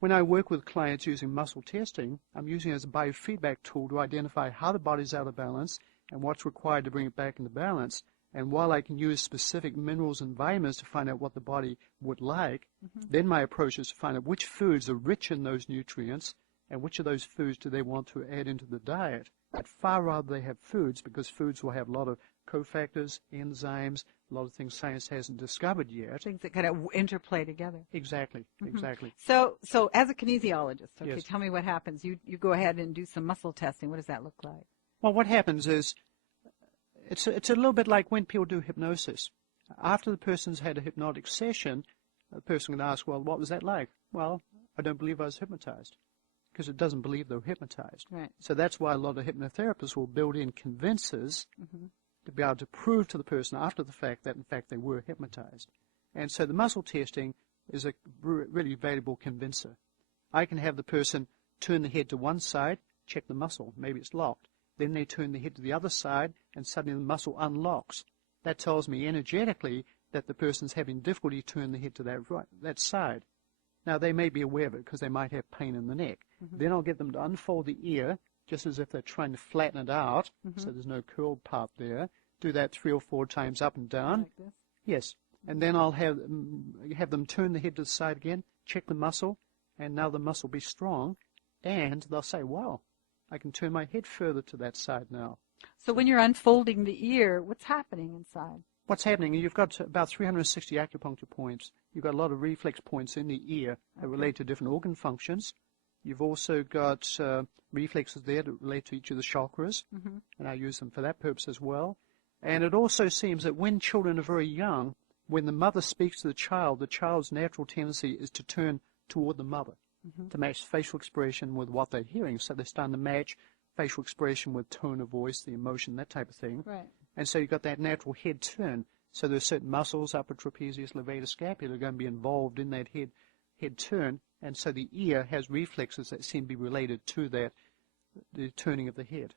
when I work with clients using muscle testing, I'm using it as a biofeedback tool to identify how the body's out of balance and what's required to bring it back into balance. And while I can use specific minerals and vitamins to find out what the body would like, then my approach is to find out which foods are rich in those nutrients and which of those foods do they want to add into the diet. I'd far rather they have foods, because foods will have a lot of cofactors, enzymes, a lot of things science hasn't discovered yet. Things that kind of interplay together. Exactly, exactly. So as a kinesiologist, okay, Yes. tell me what happens. You go ahead and do some muscle testing. What does that look like? Well, what happens is, it's a little bit like when people do hypnosis. After the person's had a hypnotic session, the person can ask, well, what was that like? Well, I don't believe I was hypnotized, because it doesn't believe they're hypnotized. Right. So that's why a lot of hypnotherapists will build in convincers to be able to prove to the person after the fact that, in fact, they were hypnotized. And so the muscle testing is a really valuable convincer. I can have the person turn the head to one side, check the muscle, maybe it's locked. Then they turn the head to the other side, and suddenly the muscle unlocks. That tells me energetically that the person's having difficulty turning the head to that side. Now, they may be aware of it because they might have pain in the neck. Then I'll get them to unfold the ear, just as if they're trying to flatten it out, so there's no curled part there. Do that 3 or 4 times up and down. Like this? Yes. And then I'll have them turn the head to the side again, check the muscle, and now the muscle will be strong. And they'll say, wow, I can turn my head further to that side now. So when you're unfolding the ear, what's happening inside? What's happening, you've got about 360 acupuncture points. You've got a lot of reflex points in the ear that relate to different organ functions. You've also got reflexes there that relate to each of the chakras, and I use them for that purpose as well. And it also seems that when children are very young, when the mother speaks to the child's natural tendency is to turn toward the mother, to match facial expression with what they're hearing. So they're starting to match facial expression with tone of voice, the emotion, that type of thing. Right. And so you've got that natural head turn. So there's certain muscles, upper trapezius, levator scapula, are going to be involved in that head turn. And so the ear has reflexes that seem to be related to that, the turning of the head.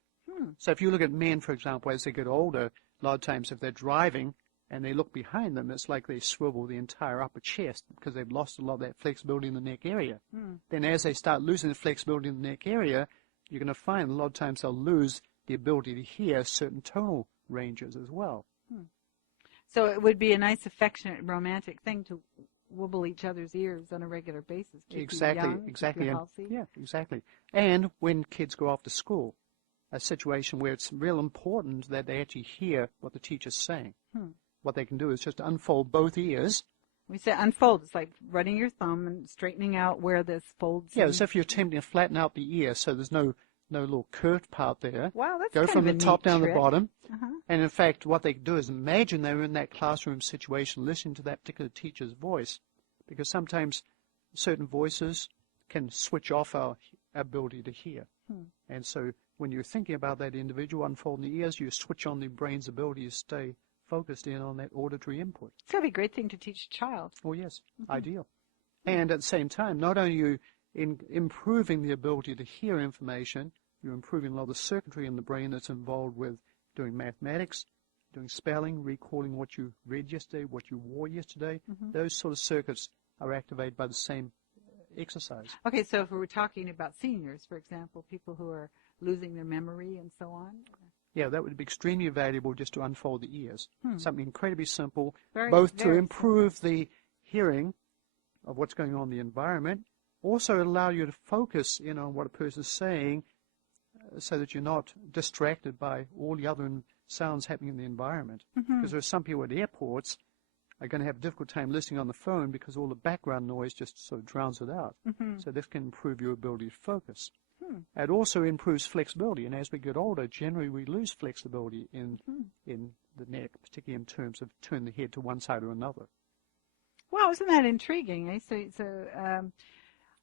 So if you look at men, for example, as they get older, a lot of times if they're driving and they look behind them, it's like they swivel the entire upper chest because they've lost a lot of that flexibility in the neck area. Then as they start losing the flexibility in the neck area, you're going to find a lot of times they'll lose the ability to hear certain tonal ranges as well. So it would be a nice, affectionate, romantic thing to wobble each other's ears on a regular basis. Keep you young, exactly. keep you healthy. Yeah, exactly. And when kids go off to school, a situation where it's real important that they actually hear what the teacher's saying. What they can do is just unfold both ears. We say unfold. It's like running your thumb and straightening out where this folds. Yeah, as if you're attempting to flatten out the ear so there's no little curved part there. Wow, that's Go kind from of the a top neat down to trick. the bottom. And in fact, what they can do is imagine they were in that classroom situation listening to that particular teacher's voice, because sometimes certain voices can switch off our ability to hear. And so when you're thinking about that individual unfolding the ears, you switch on the brain's ability to stay focused in on that auditory input. It's got to be a great thing to teach a child. Oh, yes, ideal. And at the same time, not only are you improving the ability to hear information, you're improving a lot of the circuitry in the brain that's involved with doing mathematics, doing spelling, recalling what you read yesterday, what you wore yesterday. Those sort of circuits are activated by the same exercise. Okay, so if we were talking about seniors, for example, people who are losing their memory and so on. Yeah, that would be extremely valuable just to unfold the ears. Something incredibly simple, Very, both to very improve the hearing of what's going on in the environment, also allow you to focus in on what a person is saying so that you're not distracted by all the other sounds happening in the environment. Because there are some people at airports are going to have a difficult time listening on the phone because all the background noise just sort of drowns it out. So this can improve your ability to focus. It also improves flexibility, and as we get older, generally we lose flexibility in the neck, particularly in terms of turn the head to one side or another. Wow, isn't that intriguing?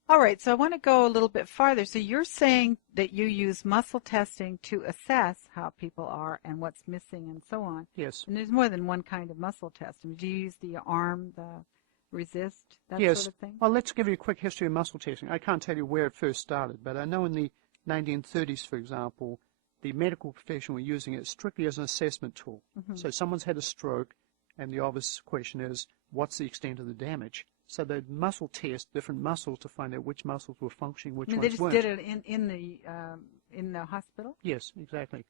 All right, so I want to go a little bit farther. So you're saying that you use muscle testing to assess how people are and what's missing and so on. Yes. And there's more than one kind of muscle testing. Do you use the arm, the resist, that Yes. sort of thing? Well, let's give you a quick history of muscle testing. I can't tell you where it first started, but I know in the 1930s, for example, the medical profession were using it strictly as an assessment tool. So someone's had a stroke, and the obvious question is, what's the extent of the damage? So they'd muscle test different muscles to find out which muscles were functioning, which They ones just weren't. did it in the hospital? Yes, exactly.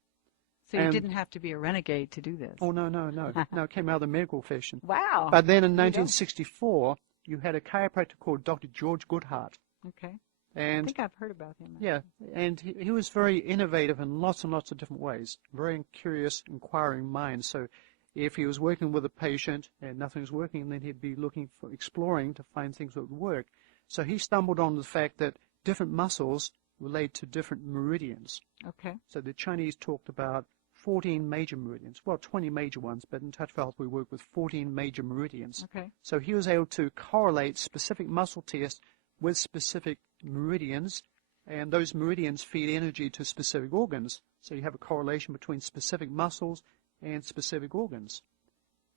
So you didn't have to be a renegade to do this? Oh, no. No, it came out of the medical profession. Wow. But then in 1964, you had a chiropractor called Dr. George Goodhart. Okay. And I think I've heard about him. Yeah, and he was very innovative in lots and lots of different ways. Very curious, inquiring mind. So if he was working with a patient and nothing was working, then he'd be exploring to find things that would work. So he stumbled on the fact that different muscles relate to different meridians. Okay. So the Chinese talked about 14 major meridians, well, 20 major ones, but in Touch for Health we work with 14 major meridians. Okay. So he was able to correlate specific muscle tests with specific meridians, and those meridians feed energy to specific organs. So you have a correlation between specific muscles and specific organs.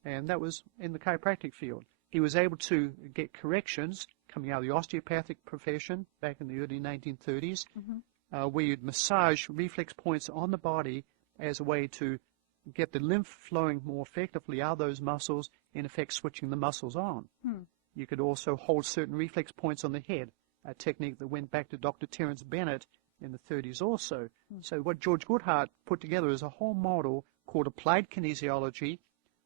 And that was in the chiropractic field. He was able to get corrections coming out of the osteopathic profession back in the early 1930s, where you'd massage reflex points on the body as a way to get the lymph flowing more effectively out of those muscles, in effect switching the muscles on. You could also hold certain reflex points on the head, a technique that went back to Dr. Terence Bennett in the 30s also. So what George Goodhart put together is a whole model called applied kinesiology,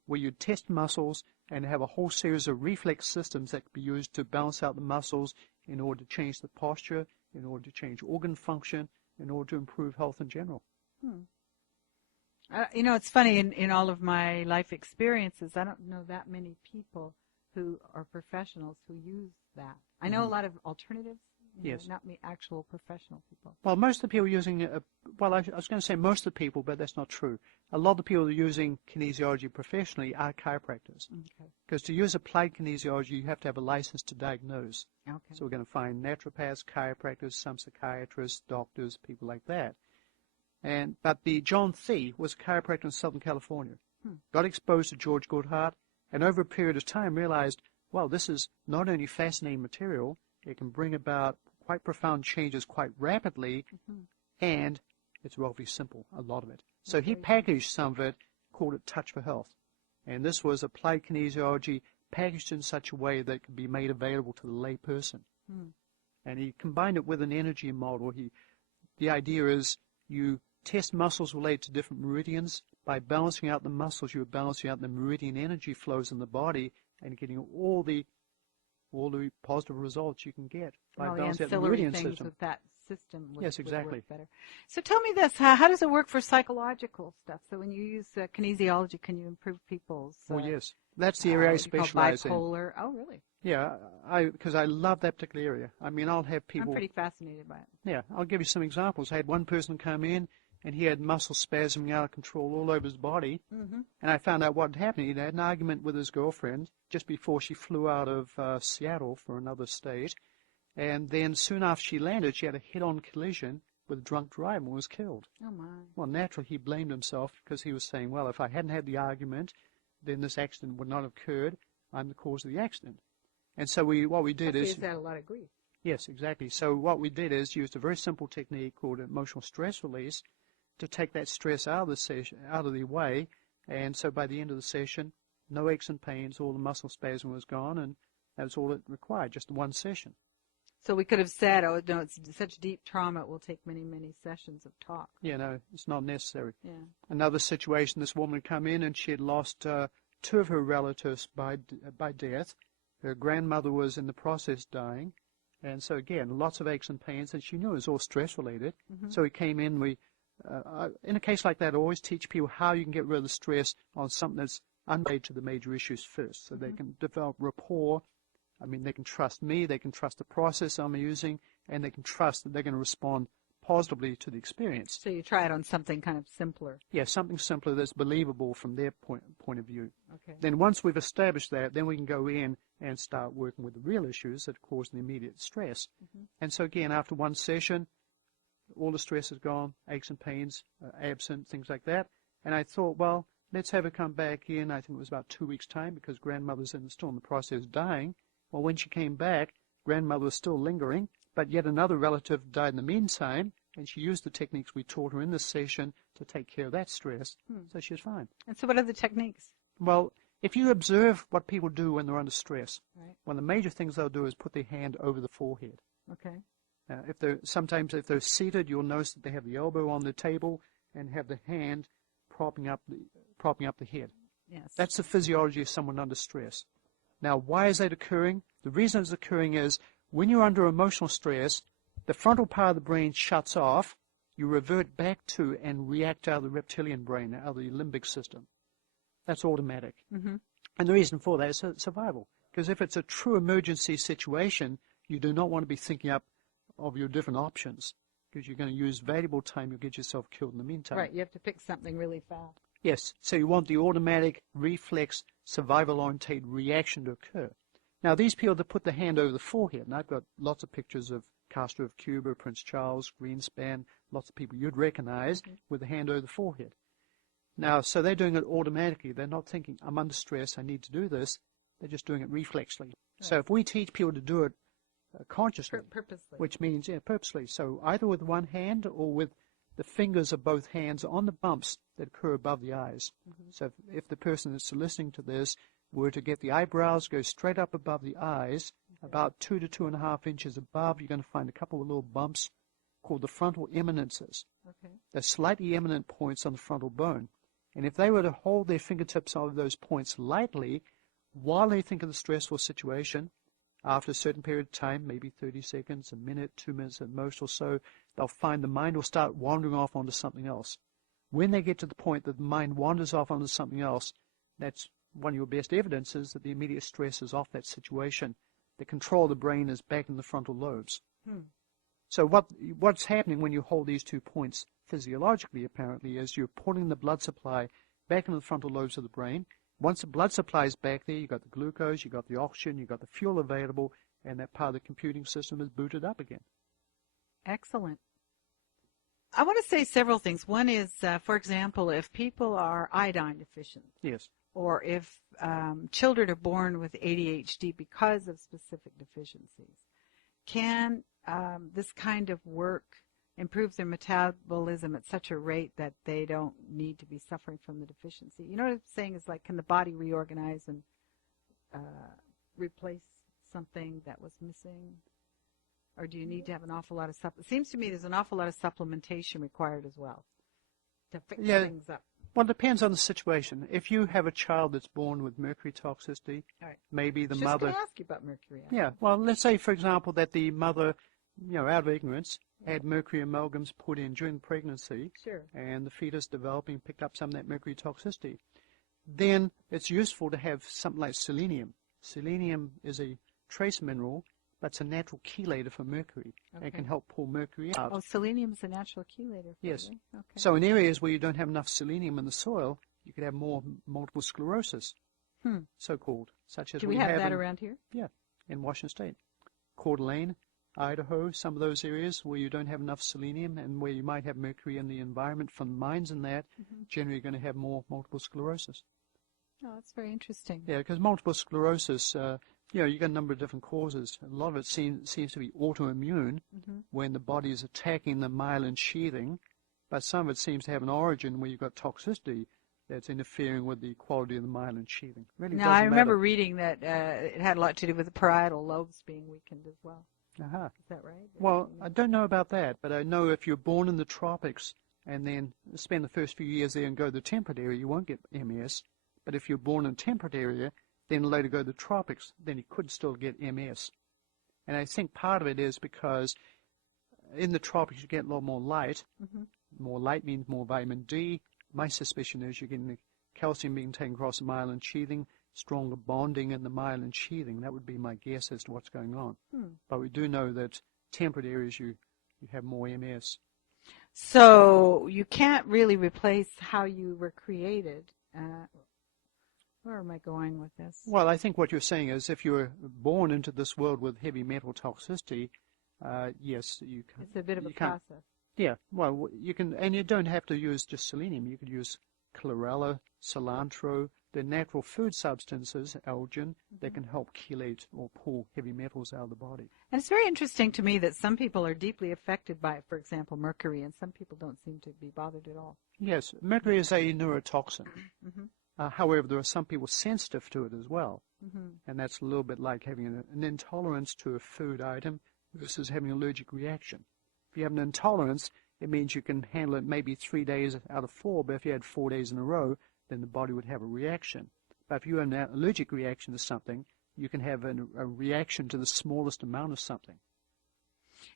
where you test muscles and have a whole series of reflex systems that could be used to balance out the muscles in order to change the posture, in order to change organ function, in order to improve health in general. It's funny, in all of my life experiences, I don't know that many people who are professionals who use that. I know a lot of alternatives, Yes. not me actual professional people. Well, most of the people using, I was going to say most of the people, but that's not true. A lot of the people who are using kinesiology professionally are chiropractors. Okay. Because to use applied kinesiology, you have to have a license to diagnose. Okay. So we're going to find naturopaths, chiropractors, some psychiatrists, doctors, people like that. But the John Thie was a chiropractor in Southern California. Got exposed to George Goodhart, and over a period of time realized, well, this is not only fascinating material, it can bring about quite profound changes quite rapidly, and it's relatively simple, a lot of it. So he packaged some of it, called it Touch for Health. And this was applied kinesiology packaged in such a way that it could be made available to the lay person. And he combined it with an energy model. The idea is you test muscles related to different meridians. By balancing out the muscles, you're balancing out the meridian energy flows in the body and getting all the positive results you can get by balancing out the meridian system. With that system would, yes, exactly. would work better. So tell me this, how does it work for psychological stuff? So when you use kinesiology, can you improve people's... oh, yes. That's the area I specialize in. Bipolar. Oh, really? Yeah, because I love that particular area. I mean, I'll have people... I'm pretty fascinated by it. Yeah, I'll give you some examples. I had one person come in, and he had muscle spasming out of control all over his body. And I found out what had happened. He'd had an argument with his girlfriend just before she flew out of Seattle for another state. And then soon after she landed, she had a head-on collision with a drunk driver and was killed. Oh, my. Well, naturally, he blamed himself because he was saying, well, if I hadn't had the argument, then this accident would not have occurred. I'm the cause of the accident. And so what we did is... He's had a lot of grief. Yes, exactly. So what we did is used a very simple technique called emotional stress release to take that stress out of the session, out of the way. And so by the end of the session, no aches and pains, all the muscle spasm was gone, and that was all it required, just one session. So we could have said, oh, no, it's such deep trauma, it will take many, many sessions of talk. Yeah, no, it's not necessary. Yeah. Another situation, this woman had come in and she had lost two of her relatives by death. Her grandmother was in the process dying. And so, again, lots of aches and pains, and she knew it was all stress-related. So we came in, in a case like that, I always teach people how you can get rid of the stress on something that's unrelated to the major issues first, so they can develop rapport. I mean, they can trust me, they can trust the process I'm using, and they can trust that they're going to respond positively to the experience. So you try it on something kind of simpler. Yeah, something simpler that's believable from their point of view. Okay. Then once we've established that, then we can go in and start working with the real issues that cause the immediate stress. And so again, after one session, all the stress is gone, aches and pains absent, things like that. And I thought, well, let's have her come back in. I think it was about 2 weeks' time because grandmother's still in the process of dying. Well, when she came back, grandmother was still lingering, but yet another relative died in the meantime, and she used the techniques we taught her in this session to take care of that stress, so she was fine. And so what are the techniques? Well, If you observe what people do when they're under stress, Right. one of the major things they'll do is put their hand over the forehead. Okay. Sometimes if they're seated, you'll notice that they have the elbow on the table and have the hand propping up the head. Yes. That's the physiology of someone under stress. Now, why is that occurring? The reason it's occurring is when you're under emotional stress, the frontal part of the brain shuts off. You revert back to and react out of the reptilian brain, out of the limbic system. That's automatic. Mm-hmm. And the reason for that is survival. Because if it's a true emergency situation, you do not want to be thinking up of your different options, because you're going to use valuable time. You'll get yourself killed in the meantime. Right. You have to pick something really fast. Yes. So you want the automatic, reflex, survival-oriented reaction to occur. Now, these people that put the hand over the forehead, and I've got lots of pictures of Castro of Cuba, Prince Charles, Greenspan, lots of people you'd recognize with the hand over the forehead. Now, so they're doing it automatically. They're not thinking, I'm under stress, I need to do this. They're just doing it reflexly. Right. So if we teach people to do it consciously, purposely, which means, purposely, so either with one hand or with the fingers of both hands on the bumps that occur above the eyes. Mm-hmm. So if the person that's listening to this were to get the eyebrows go straight up above the eyes, about 2 to 2.5 inches above, you're going to find a couple of little bumps called the frontal eminences. Okay. They're slightly eminent points on the frontal bone. And if they were to hold their fingertips over those points lightly while they think of the stressful situation, after a certain period of time, maybe 30 seconds, a minute, 2 minutes at most or so, they'll find the mind will start wandering off onto something else. When they get to the point that the mind wanders off onto something else, that's one of your best evidences that the immediate stress is off that situation. The control of the brain is back in the frontal lobes. So what's happening when you hold these 2 points physiologically, apparently, is you're pulling the blood supply back into the frontal lobes of the brain. Once the blood supply is back there, you've got the glucose, you've got the oxygen, you've got the fuel available, and that part of the computing system is booted up again. Excellent. I want to say several things. One is, for example, if people are iodine deficient. Yes. Or if children are born with ADHD because of specific deficiencies, can this kind of work improve their metabolism at such a rate that they don't need to be suffering from the deficiency? You know what I'm saying? Is like, can the body reorganize and replace something that was missing? Or do you need to have an awful lot of it seems to me there's an awful lot of supplementation required as well to fix things up. Well, it depends on the situation. If you have a child that's born with mercury toxicity, maybe the mother... I was just going to ask you about mercury. Yeah, well, let's say, for example, that the mother, out of ignorance, had mercury amalgams put in during pregnancy, and the fetus developing picked up some of that mercury toxicity. Then it's useful to have something like selenium. Selenium is a trace mineral, but it's a natural chelator for mercury. Okay. And can help pull mercury out. Oh, selenium is a natural chelator. Yes. Okay. So in areas where you don't have enough selenium in the soil, you could have more multiple sclerosis, so-called, such as do we have that around here? Yeah, in Washington State. Coeur d'Alene, Idaho, some of those areas where you don't have enough selenium and where you might have mercury in the environment from mines and that, generally you're going to have more multiple sclerosis. Oh, that's very interesting. Yeah, because multiple sclerosis, you got a number of different causes. A lot of it seems to be autoimmune when the body is attacking the myelin sheathing, but some of it seems to have an origin where you've got toxicity that's interfering with the quality of the myelin sheathing. Really now, I remember reading that it had a lot to do with the parietal lobes being weakened as well. Uh-huh. Is that right? Well, I don't know about that, but I know if you're born in the tropics and then spend the first few years there and go to the temperate area, you won't get MS. But if you're born in a temperate area, then later go to the tropics, then you could still get MS. And I think part of it is because in the tropics you get a lot more light. More light means more vitamin D. My suspicion is you're getting the calcium being taken across the myelin sheathing, stronger bonding in the myelin sheathing. That would be my guess as to what's going on. But we do know that temperate areas you have more MS. So you can't really replace how you were created. Where am I going with this? Well, I think what you're saying is if you were born into this world with heavy metal toxicity, yes, you can. It's a bit of a process. Yeah, well, you can, and you don't have to use just selenium. You could use chlorella, cilantro. They're natural food substances, algin, that can help chelate or pull heavy metals out of the body. And it's very interesting to me that some people are deeply affected by, for example, mercury, and some people don't seem to be bothered at all. Yes, mercury is a neurotoxin. However, there are some people sensitive to it as well. Mm-hmm. And that's a little bit like having an intolerance to a food item versus having an allergic reaction. If you have an intolerance, it means you can handle it maybe 3 days out of 4, but if you had 4 days in a row, then the body would have a reaction. But if you have an allergic reaction to something, you can have a reaction to the smallest amount of something.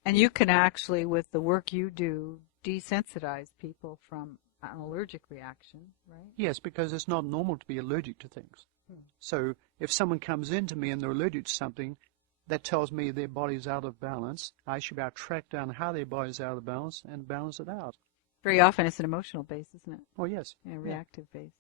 And you can actually, with the work you do, desensitize people from an allergic reaction, right? Yes, because it's not normal to be allergic to things. So if someone comes in to me and they're allergic to something, that tells me their body's out of balance. I should be able to track down how their body's out of balance and balance it out. Very often it's an emotional base, isn't it? Oh, yes. A reactive base.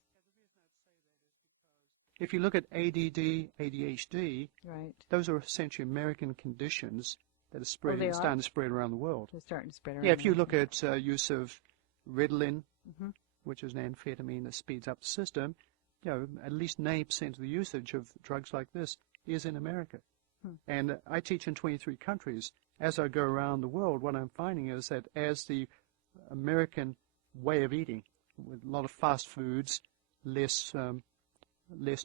If you look at ADD, ADHD, right, those are essentially American conditions that are spreading, starting to spread around the world. They're starting to spread around. Yeah, if you look at use of Ritalin, which is an amphetamine that speeds up the system, at least 90% of the usage of drugs like this is in America. And I teach in 23 countries. As I go around the world, what I'm finding is that as the American way of eating, with a lot of fast foods, less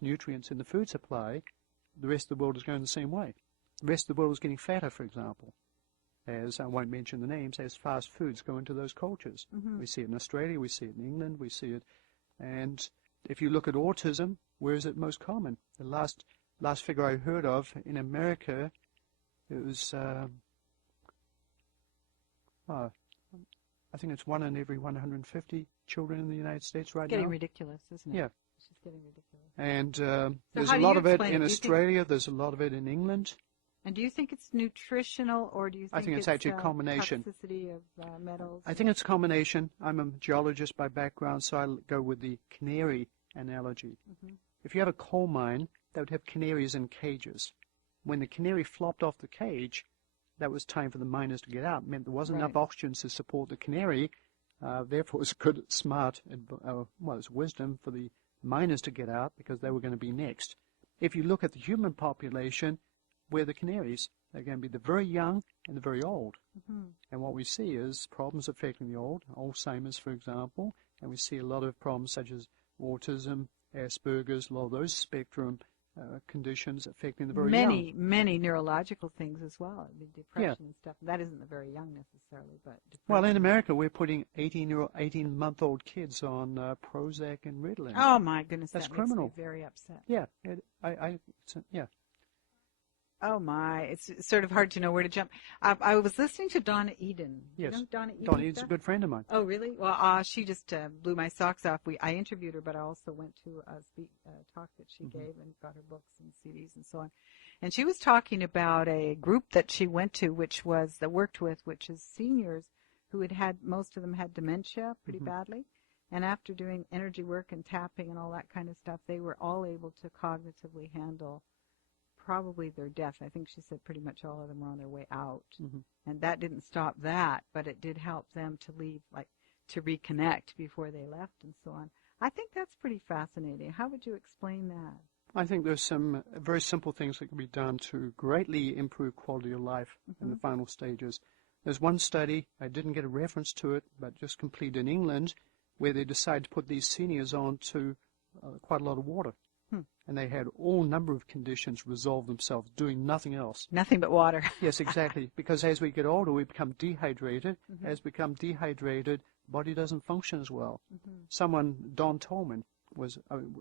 nutrients in the food supply, the rest of the world is going the same way. The rest of the world is getting fatter, for example, as I won't mention the names, as fast foods go into those cultures. We see it in Australia, we see it in England, we see it. And if you look at autism, where is it most common? The last figure I heard of in America, it was, I think it's 1 in every 150 children in the United States right now. It's getting ridiculous, isn't it? Yeah. It's just getting ridiculous. And there's a lot of it in Australia, there's a lot of it in England. And do you think it's nutritional, or do you think I think it's actually a combination. Toxicity of metals? I think it's a combination. I'm a geologist by background, so I go with the canary analogy. If you have a coal mine, they would have canaries in cages. When the canary flopped off the cage, that was time for the miners to get out. It meant there wasn't enough oxygen to support the canary. Therefore, it was good, smart, it's wisdom for the miners to get out because they were going to be next. If you look at the human population, we're the canaries. They're going to be the very young and the very old. And what we see is problems affecting the old, Alzheimer's, for example, and we see a lot of problems such as autism, Asperger's, a lot of those spectrum conditions affecting the very young. Many neurological things as well. I mean, depression and stuff. That isn't the very young necessarily, but depression. Well, in America, we're putting 18-month-old kids on Prozac and Ritalin. Oh my goodness, that's that criminal. Makes me very upset. Yeah, yeah. Oh my, it's sort of hard to know where to jump. I was listening to Donna Eden. Yes. You know Donna Eden? Donna Eden's a good friend of mine. Oh, really? Well, she just blew my socks off. I interviewed her, but I also went to a talk that she gave and got her books and CDs and so on. And she was talking about a group that she went to, which is seniors who most of them had dementia pretty badly. And after doing energy work and tapping and all that kind of stuff, they were all able to cognitively handle probably their death. I think she said pretty much all of them were on their way out. And that didn't stop that, but it did help them to leave, like to reconnect before they left and so on. I think that's pretty fascinating. How would you explain that? I think there's some very simple things that can be done to greatly improve quality of life in the final stages. There's one study, I didn't get a reference to it, but just completed in England, where they decided to put these seniors on to quite a lot of water. And they had all number of conditions resolve themselves, doing nothing else. Nothing but water. Yes, exactly. Because as we get older, we become dehydrated. As we become dehydrated, the body doesn't function as well. Someone, Don Tolman,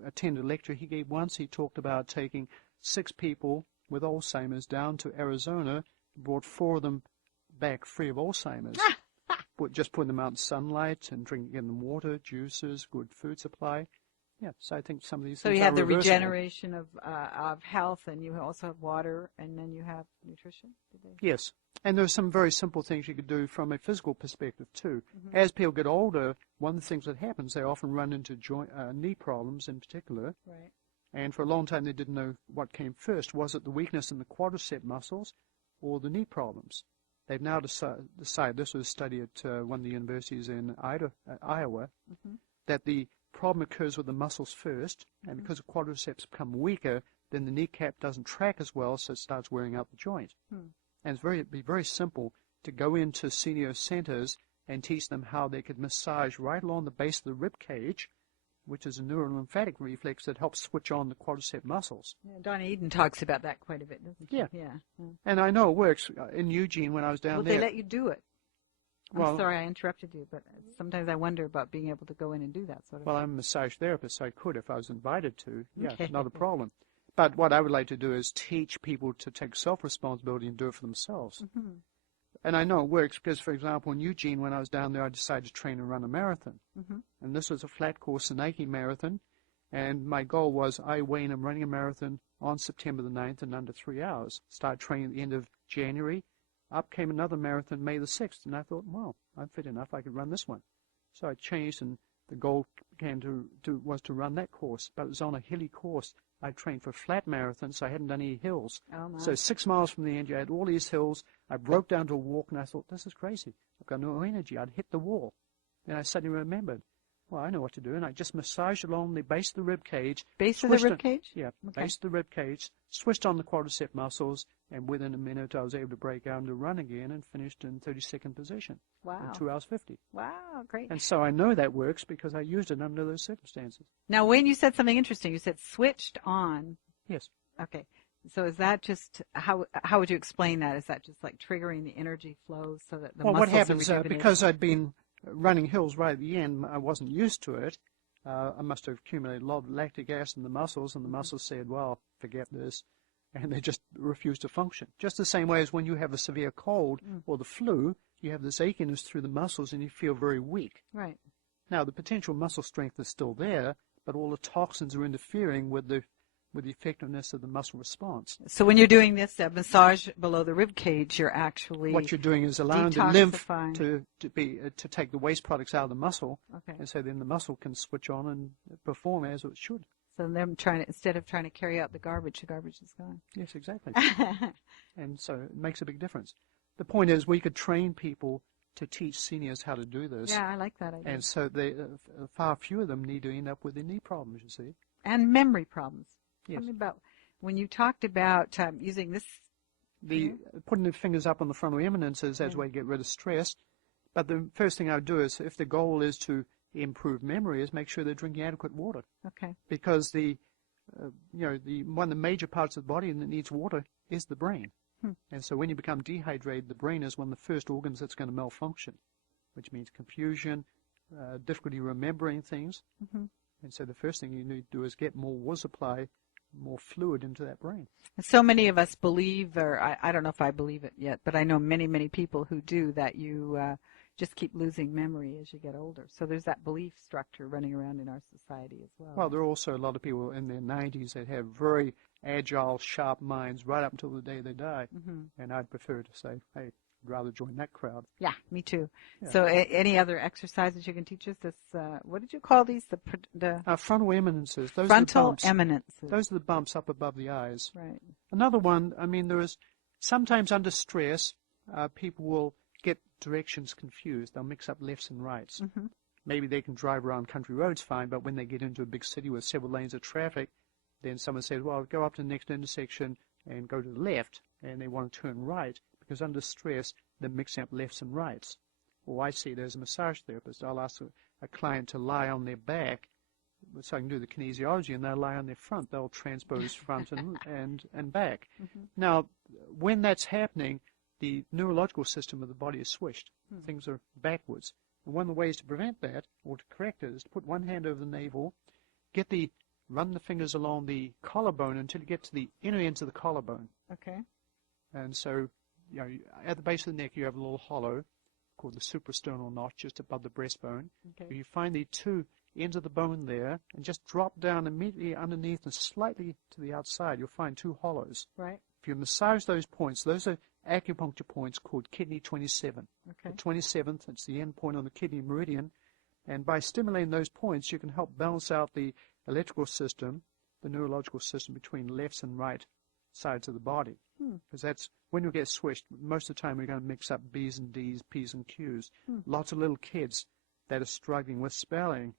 attended a lecture he gave once. He talked about taking 6 people with Alzheimer's down to Arizona, brought 4 of them back free of Alzheimer's. Just putting them out in sunlight and drinking them water, juices, good food supply. Yeah, so I think some of these things are So you have the reversible. regeneration of health, and you also have water, and then you have nutrition? Yes, and there's some very simple things you could do from a physical perspective too. As people get older, one of the things that happens, they often run into knee problems in particular. Right. And for a long time they didn't know what came first. Was it the weakness in the quadricep muscles or the knee problems? They've now decided, this was a study at one of the universities in Iowa, that the problem occurs with the muscles first, and because the quadriceps become weaker, then the kneecap doesn't track as well, so it starts wearing out the joint. And it'd be very simple to go into senior centers and teach them how they could massage right along the base of the rib cage which is a neurolymphatic reflex that helps switch on the quadricep muscles. Yeah, Donna Eden talks about that quite a bit, doesn't she? Yeah. Yeah. And I know it works. In Eugene, when I was down Well, there. they let you do it. Well, I'm sorry I interrupted you, but sometimes I wonder about being able to go in and do that sort of well, thing. I'm a massage therapist, so I could if I was invited to. Yeah, Okay. not a problem. But what I would like to do is teach people to take self-responsibility and do it for themselves. Mm-hmm. And I know it works because, for example, in Eugene, when I was down there, I decided to train and run a marathon. Mm-hmm. And this was a flat course Nike marathon. And my goal was Wayne, I'm running a marathon on September the 9th in under 3 hours. Started training at the end of January. Up came another marathon May the 6th. And I thought, well, I'm fit enough. I could run this one. So I changed, and the goal was to run that course. But it was on a hilly course. I trained for a flat marathon, so I hadn't done any hills. Oh, my. So 6 miles from the end, you had all these hills. I broke down to a walk, and I thought, this is crazy. I've got no energy. I'd hit the wall. Then I suddenly remembered, well, I know what to do. And I just massaged along the base of the rib cage. Base of the rib cage? Yeah, Okay. base of the rib cage, switched on the quadricep muscles, and within a minute I was able to break out and to run again and finished in 32nd position. Wow. In 2 hours 50. Wow, great. And so I know that works because I used it under those circumstances. Now, Wayne, you said something interesting. You said switched on. Yes. Okay. So is that just, how would you explain that? Is that just like triggering the energy flow so that the Well, muscles what happens, are rejuvenated? because I'd been running hills right at the end, I wasn't used to it. I must have accumulated a lot of lactic acid in the muscles, and the muscles said, well, forget this. And they just refused to function. Just the same way as when you have a severe cold or the flu, you have this achiness through the muscles and you feel very weak. Right. Now, the potential muscle strength is still there, but all the toxins are interfering with the effectiveness of the muscle response. So when you're doing this massage below the rib cage, you're actually What you're doing is allowing the lymph detoxifying. to take the waste products out of the muscle, Okay. and so then the muscle can switch on and perform as it should. So them instead of trying to carry out the garbage is gone. Yes, exactly. And so it makes a big difference. The point is, we could train people to teach seniors how to do this. Yeah, I like that idea. And so far fewer of them need to end up with their knee problems, you see. And memory problems. Yes. Tell me about when you talked about using this. Putting the fingers up on the frontal eminences as a way to get rid of stress. But the first thing I would do is, if the goal is to improve memory, is make sure they're drinking adequate water. Okay. Because one of the major parts of the body that needs water is the brain. And so when you become dehydrated, the brain is one of the first organs that's going to malfunction, which means confusion, difficulty remembering things. Mm-hmm. And so the first thing you need to do is get more water supply, more fluid into that brain. So many of us believe, or I don't know if I believe it yet, but I know many, many people who do, that you just keep losing memory as you get older. So there's that belief structure running around in our society as well. Well, there are also a lot of people in their 90s that have very agile, sharp minds right up until the day they die. Mm-hmm. And I'd prefer to say, hey, I'd rather join that crowd. Yeah, me too. Yeah. So any other exercises you can teach us? This, what did you call these? The Frontal eminences. Those frontal are the bumps. eminences. Those are the bumps up above the eyes. Right. Another one, there is sometimes under stress, people will get directions confused. They'll mix up lefts and rights. Mm-hmm. Maybe they can drive around country roads fine, but when they get into a big city with several lanes of traffic, then someone says, well, go up to the next intersection and go to the left, and they want to turn right, because under stress, they're mixing up lefts and rights. Or I see it as a massage therapist. I'll ask a client to lie on their back, so I can do the kinesiology, and they'll lie on their front. They'll transpose front and back. Mm-hmm. Now, when that's happening, the neurological system of the body is switched. Things are backwards. And one of the ways to prevent that, or to correct it, is to put one hand over the navel, run the fingers along the collarbone until you get to the inner ends of the collarbone. Okay. And so, at the base of the neck, you have a little hollow called the suprasternal notch, just above the breastbone. Okay. You find the two ends of the bone there, and just drop down immediately underneath and slightly to the outside. You'll find two hollows. Right. If you massage those points, those are acupuncture points called kidney 27. Okay. The 27th, it's the end point on the kidney meridian. And by stimulating those points, you can help balance out the electrical system, the neurological system between left and right sides of the body. Because that's when you get switched, most of the time we're going to mix up B's and D's, P's and Q's. Lots of little kids that are struggling with spelling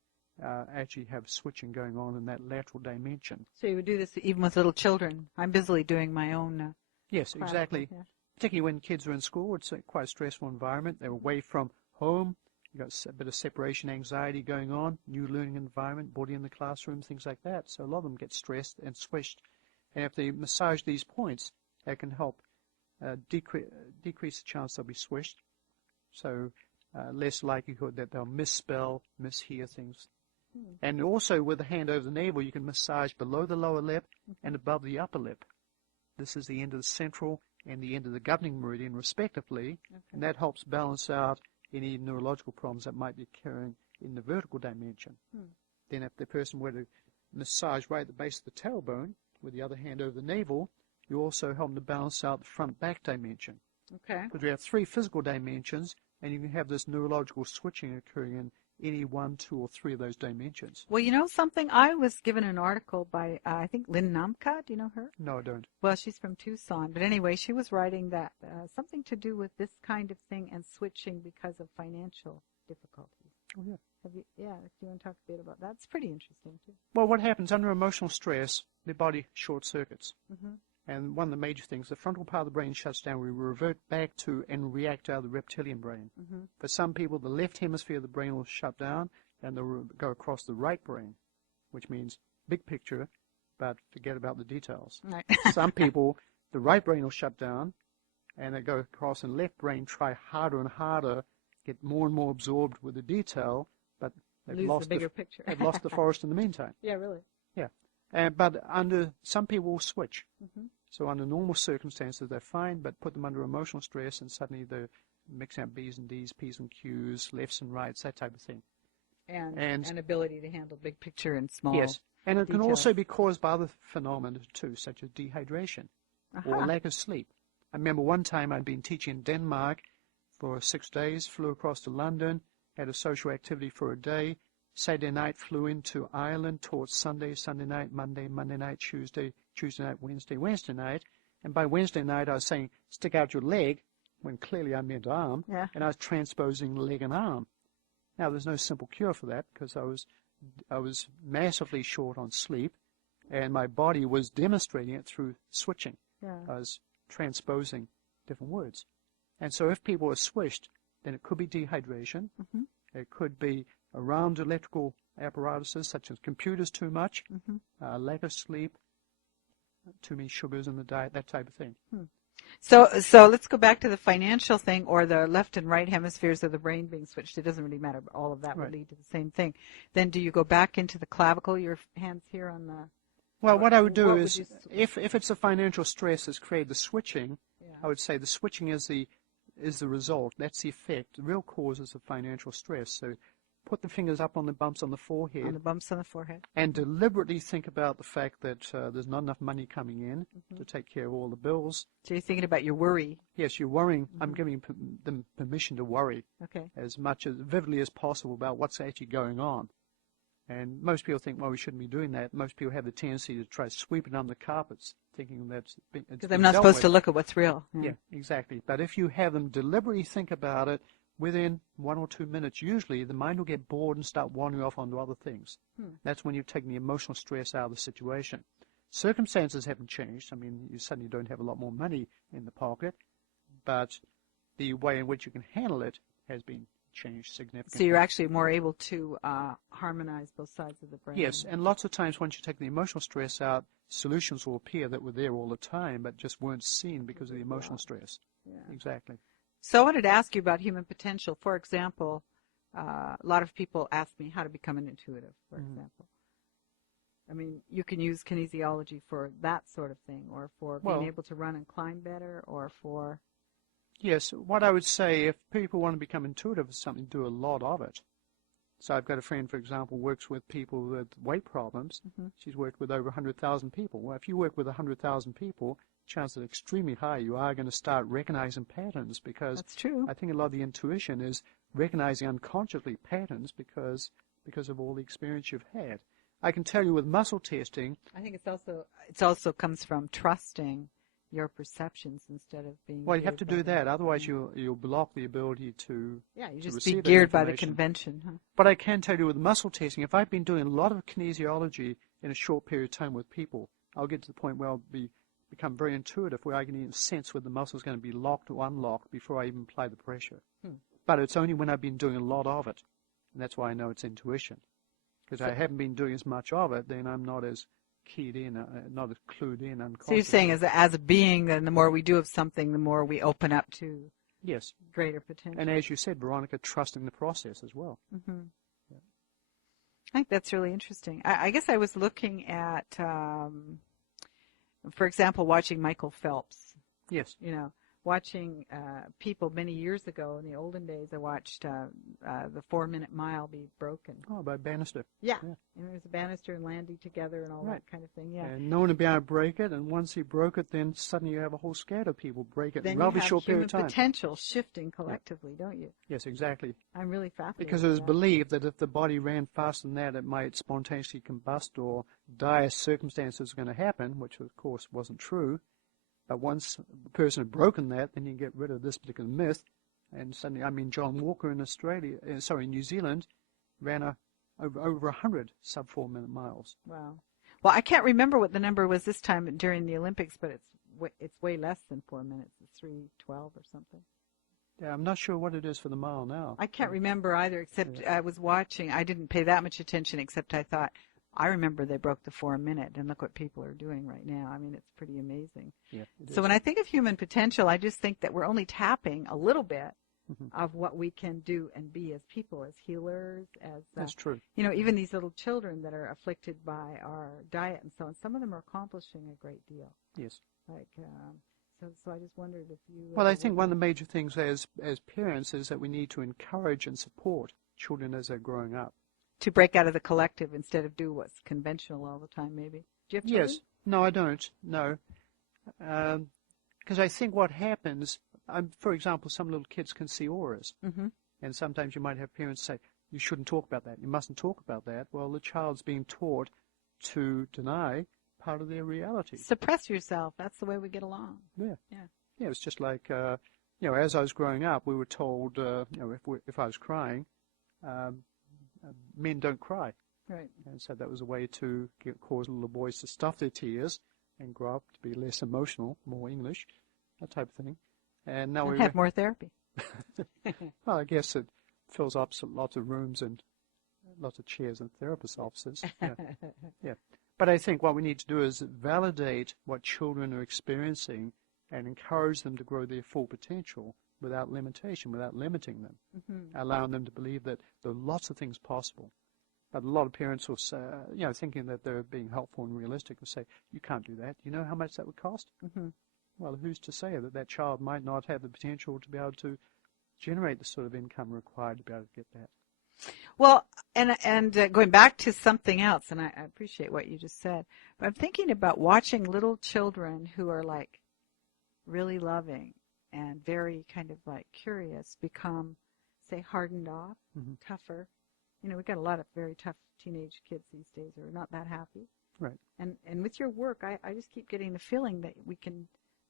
actually have switching going on in that lateral dimension. So you would do this even with little children. I'm busily doing my own. Yes, class, exactly. Yeah. Particularly when kids are in school, it's quite a stressful environment. They're away from home. You've got a bit of separation anxiety going on, new learning environment, body in the classroom, things like that. So a lot of them get stressed and swished. And if they massage these points, that can help decrease the chance they'll be swished. So less likelihood that they'll misspell, mishear things. And also with the hand over the navel, you can massage below the lower lip and above the upper lip. This is the end of the central and the end of the governing meridian, respectively, and that helps balance out any neurological problems that might be occurring in the vertical dimension. Then if the person were to massage right at the base of the tailbone with the other hand over the navel, you also help them to balance out the front-back dimension. Okay. Because we have 3 physical dimensions, and you can have this neurological switching occurring in any 1, 2, or 3 of those dimensions. Well, you know something? I was given an article by, I think, Lynn Namka. Do you know her? No, I don't. Well, she's from Tucson. But anyway, she was writing that something to do with this kind of thing and switching because of financial difficulties. Oh, yeah. If you want to talk a bit about that, it's pretty interesting, too. Well, what happens under emotional stress, the body short circuits. And one of the major things, the frontal part of the brain shuts down. We revert back to and react out of the reptilian brain. For some people, the left hemisphere of the brain will shut down, and they'll go across the right brain, which means big picture, but forget about the details. Right. Some people, the right brain will shut down, and they go across, and left brain try harder and harder, get more and more absorbed with the detail, but they've Lose lost the bigger picture. they've lost the forest in the meantime. Yeah, really. Yeah. But under some people will switch. So under normal circumstances, they're fine, but put them under emotional stress, and suddenly they're mixing up B's and D's, P's and Q's, lefts and rights, that type of thing. And an ability to handle big picture and small Yes. And it can details. also be caused by other phenomena, too, such as dehydration or lack of sleep. I remember one time I'd been teaching in Denmark for 6 days, flew across to London, had a social activity for a day. Saturday night flew into Ireland, taught Sunday, Sunday night, Monday, Monday night, Tuesday, Tuesday night, Wednesday, Wednesday night. And by Wednesday night I was saying, stick out your leg, when clearly I meant arm, and I was transposing leg and arm. Now there's no simple cure for that because I was massively short on sleep, and my body was demonstrating it through switching. I was transposing different words. And so if people are swished, then it could be dehydration. It could be around electrical apparatuses such as computers too much, lack of sleep, too many sugars in the diet, that type of thing. So let's go back to the financial thing or the left and right hemispheres of the brain being switched. It doesn't really matter, but all of that would lead to the same thing. Then do you go back into the clavicle, your hands here on the... Well, what I would do is, if it's a financial stress that's created the switching, I would say the switching is the result. That's the effect. The real cause is the financial stress. So put the fingers up on the bumps on the forehead. On the bumps on the forehead. And deliberately think about the fact that there's not enough money coming in to take care of all the bills. So you're thinking about your worry. Yes, you're worrying. I'm giving them permission to worry as much as vividly as possible about what's actually going on. And most people think, well, we shouldn't be doing that. Most people have the tendency to try to sweep it under the carpets, thinking that's because I'm not supposed to look at what's real. Yeah, exactly. But if you have them deliberately think about it, within 1 or 2 minutes, usually the mind will get bored and start wandering off onto other things. That's when you've taken the emotional stress out of the situation. Circumstances haven't changed. I mean, you suddenly don't have a lot more money in the pocket, but the way in which you can handle it has been changed significantly. So you're actually more able to harmonize both sides of the brain. Yes, and lots of times once you take the emotional stress out, solutions will appear that were there all the time but just weren't seen because of the emotional stress. Exactly. So I wanted to ask you about human potential. For example, a lot of people ask me how to become an intuitive, for example. I mean, you can use kinesiology for that sort of thing, or for being able to run and climb better, or for... Yes, what I would say, if people want to become intuitive with something, do a lot of it. So I've got a friend, for example, works with people with weight problems. She's worked with over 100,000 people. Well, if you work with 100,000 people, chances are extremely high you are going to start recognizing patterns, because that's true. I think a lot of the intuition is recognizing unconsciously patterns because of all the experience you've had. I can tell you with muscle testing, I think it also comes from trusting your perceptions instead of being... Well, you have to do that, otherwise you'll block the ability to... Yeah, you just be geared by the convention. But I can tell you with muscle testing, if I've been doing a lot of kinesiology in a short period of time with people, I'll get to the point where I'll become very intuitive, where I can even sense whether the muscle is going to be locked or unlocked before I even apply the pressure. But it's only when I've been doing a lot of it. And that's why I know it's intuition. Because I haven't been doing as much of it, then I'm not as keyed in, not as clued in unconsciously. So you're saying as a being, then the more we do of something, the more we open up to yes, greater potential. And as you said, Veronica, trusting the process as well. Mm-hmm. Yeah. I think that's really interesting. I guess I was looking at, for example, watching Michael Phelps. Yes. You know, watching people many years ago in the olden days. I watched the 4-minute mile be broken. Oh, by Bannister. Yeah. And there was a Bannister and Landy together and all that kind of thing. Yeah. And no one would be able to break it, and once he broke it, then suddenly you have a whole scatter of people break it in a relatively short period of time. Then you have human potential shifting collectively, don't you? Yes, exactly. I'm really fascinated. Because it was believed that if the body ran faster than that, it might spontaneously combust or dire circumstances were going to happen, which of course wasn't true. But once the person had broken that, then you get rid of this particular myth. And suddenly, I mean, John Walker in New Zealand, ran over 100 sub 4-minute miles. Wow. Well, I can't remember what the number was this time during the Olympics, but it's way less than 4 minutes. It's 3:12 or something. Yeah, I'm not sure what it is for the mile now. I can't remember either, except I was watching. I didn't pay that much attention, except I thought, I remember they broke the 4 minute, and look what people are doing right now. I mean, it's pretty amazing. Yeah, so when I think of human potential, I just think that we're only tapping a little bit of what we can do and be as people, as healers, as that's true. You know, even these little children that are afflicted by our diet and so on. Some of them are accomplishing a great deal. Yes. Like, so I just wondered if you. Well, I think one of the major things as parents is that we need to encourage and support children as they're growing up. To break out of the collective instead of do what's conventional all the time, maybe. Do you have children? Yes. No, I don't. No. Because I think what happens, for example, some little kids can see auras. Mm-hmm. And sometimes you might have parents say, you shouldn't talk about that. You mustn't talk about that. Well, the child's being taught to deny part of their reality. Suppress yourself. That's the way we get along. Yeah. Yeah, it's just like, as I was growing up, we were told, if I was crying, men don't cry. Right. And so that was a way to cause little boys to stuff their tears and grow up to be less emotional, more English, that type of thing. And now we have more therapy. Well, I guess it fills up lots of rooms and lots of chairs in therapist offices. Yeah. Yeah. But I think what we need to do is validate what children are experiencing and encourage them to grow their full potential without limitation, without limiting them, allowing them to believe that there are lots of things possible. But a lot of parents will say, thinking that they're being helpful and realistic, will say, you can't do that. You know how much that would cost? Mm-hmm. Well, who's to say that child might not have the potential to be able to generate the sort of income required to be able to get that? Well, and going back to something else, and I appreciate what you just said, but I'm thinking about watching little children who are like really loving and very kind of like curious become, say, hardened off, tougher. You know, we've got a lot of very tough teenage kids these days who are not that happy. Right. And with your work, I just keep getting the feeling that we can,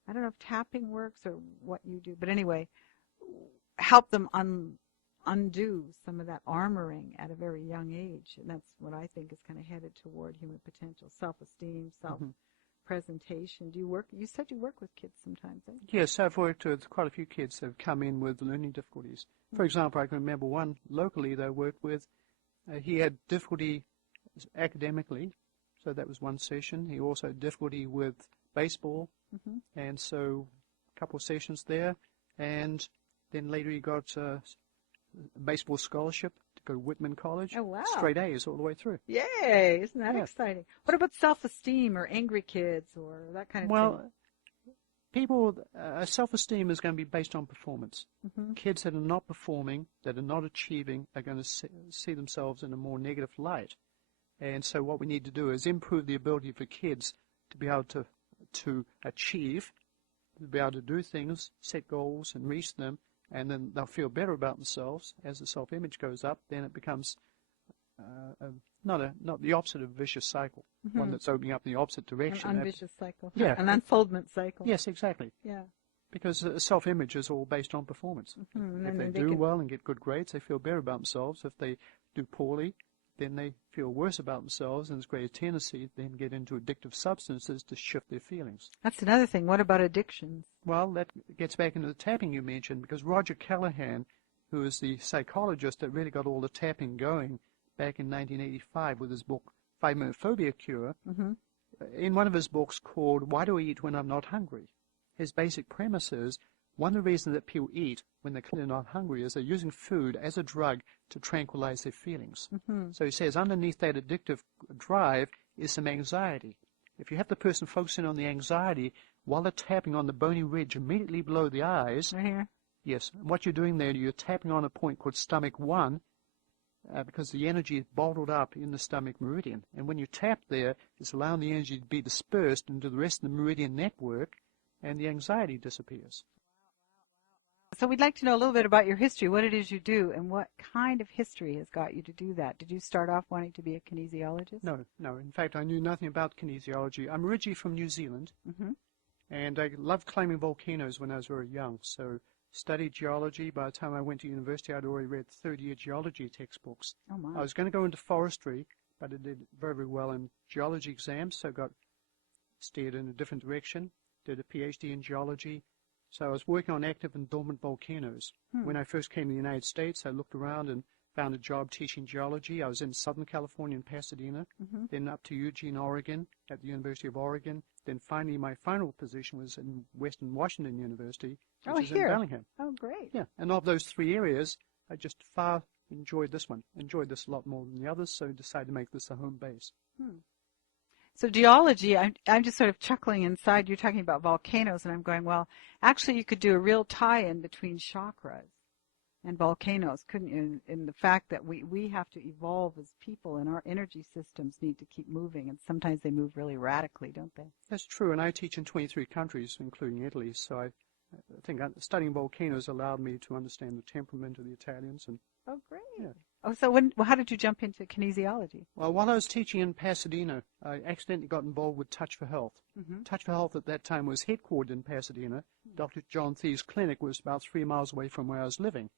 I don't know if tapping works or what you do, but anyway, help them undo some of that armoring at a very young age. And that's what I think is kind of headed toward human potential, self-esteem, self-presentation. Do you work? You said you work with kids sometimes, eh? Yes, I've worked with quite a few kids that have come in with learning difficulties. For example, I can remember one locally that I worked with. He had difficulty academically, so that was one session. He also had difficulty with baseball, and so a couple of sessions there. And then later he got a baseball scholarship to go to Whitman College. Oh, wow. Straight A's all the way through. Yay! Isn't that exciting? What about self-esteem or angry kids or that kind of thing? Well, people, self-esteem is going to be based on performance. Kids that are not performing, that are not achieving, are going to see themselves in a more negative light. And so what we need to do is improve the ability for kids to be able to achieve, to be able to do things, set goals and reach them, and then they'll feel better about themselves. As the self-image goes up, then it becomes not the opposite of a vicious cycle, one that's opening up in the opposite direction. An unvicious cycle. Yeah. An unfoldment cycle. Yes, exactly. Yeah. Because self-image is all based on performance. If they do well and get good grades, they feel better about themselves. If they do poorly, then they feel worse about themselves, and there's greater tendency to then get into addictive substances to shift their feelings. That's another thing. What about addictions? Well, that gets back into the tapping you mentioned, because Roger Callahan, who is the psychologist that really got all the tapping going back in 1985 with his book 5-Minute Phobia Cure. Mm-hmm. In one of his books called Why Do I Eat When I'm Not Hungry? His basic premise is one of the reasons that people eat when they're clearly not hungry is they're using food as a drug to tranquilize their feelings. Mm-hmm. So he says underneath that addictive drive is some anxiety. If you have the person focusing on the anxiety while they're tapping on the bony ridge immediately below the eyes, Right here? yes, what you're doing there, you're tapping on a point called stomach 1, because the energy is bottled up in the stomach meridian. And when you tap there, it's allowing the energy to be dispersed into the rest of the meridian network, and the anxiety disappears. So we'd like to know a little bit about your history, what it is you do, and what kind of history has got you to do that. Did you start off wanting to be a kinesiologist? No. In fact, I knew nothing about kinesiology. I'm originally from New Zealand, Mm-hmm. and I loved climbing volcanoes when I was very young. So studied geology. By the time I went to university, I'd already read third-year geology textbooks. Oh, my. I was going to go into forestry, but I did very, very well in geology exams, so got steered in a different direction, did a PhD in geology. So I was working on active and dormant volcanoes. When I first came to the United States, I looked around and found a job teaching geology. I was in Southern California in Pasadena, then up to Eugene, Oregon, at the University of Oregon. Then finally, my final position was in Western Washington University, which is here. in Bellingham. Oh, great. Yeah, and of those 3 areas, I just far enjoyed this one. Enjoyed this a lot more than the others, so decided to make this a home base. So geology, I'm just sort of chuckling inside. You're talking about volcanoes, and I'm going, well, actually you could do a real tie-in between chakras and volcanoes, couldn't you? In the fact that we have to evolve as people, and our energy systems need to keep moving, and sometimes they move really radically, don't they? That's true, and I teach in 23 countries, including Italy, so I think studying volcanoes allowed me to understand the temperament of the Italians. And Oh, great. yeah. Oh, so how did you jump into kinesiology? Well, while I was teaching in Pasadena, I accidentally got involved with Touch for Health. Touch for Health at that time was headquartered in Pasadena. Dr. John Thie's clinic was about 3 miles away from where I was living.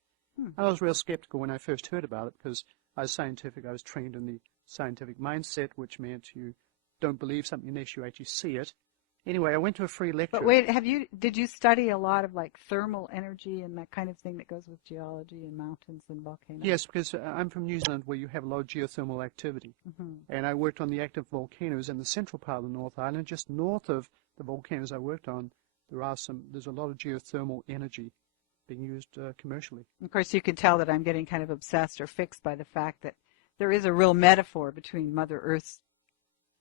I was real skeptical when I first heard about it because I was scientific. I was trained in the scientific mindset, which meant you don't believe something unless you actually see it. Anyway, I went to a free lecture. But wait, did you study a lot of like thermal energy and that kind of thing that goes with geology and mountains and volcanoes? Yes, because I'm from New Zealand where you have a lot of geothermal activity. And I worked on the active volcanoes in the central part of the North Island. Just north of the volcanoes I worked on, there's a lot of geothermal energy being used commercially. Of course, you can tell that I'm getting kind of obsessed or fixed by the fact that there is a real metaphor between Mother Earth's